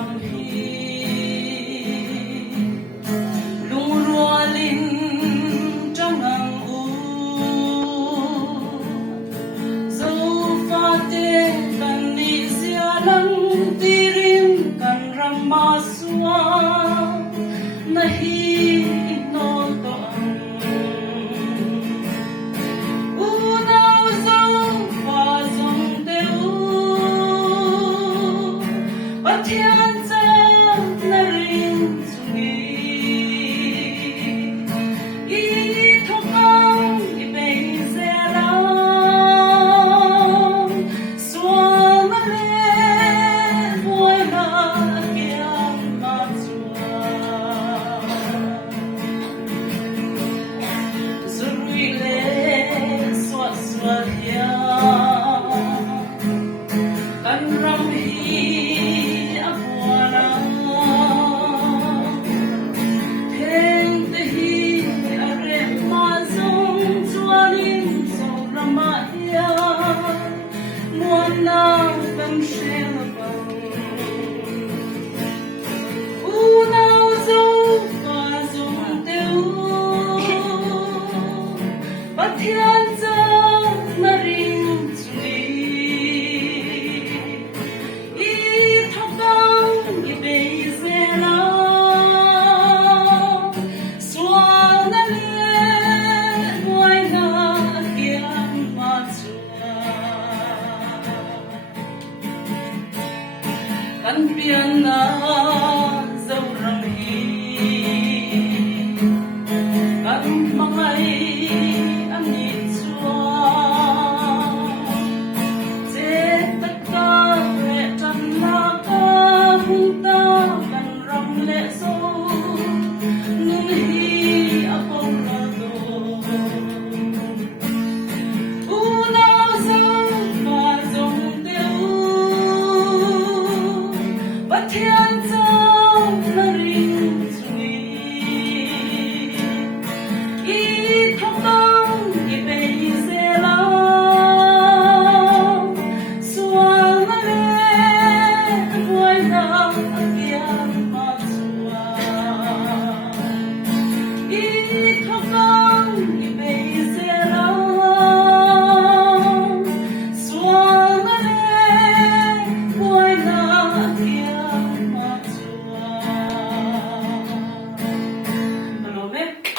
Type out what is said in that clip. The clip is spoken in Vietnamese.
ram hi lung rualin trong ang u dâu pha te kan ni sia lang tirim kan ram ma suwa na hi no to ang unaw dâu pha dòng te u thiên gia na rin sungi i thokang i bei zera suang le boy na kiam ma chua zuri le swa swa ya kan ram hi thiên gia na rin sungi i thokang i bei zela suang na le boy na kiam ma chua kan pian na zau ram hi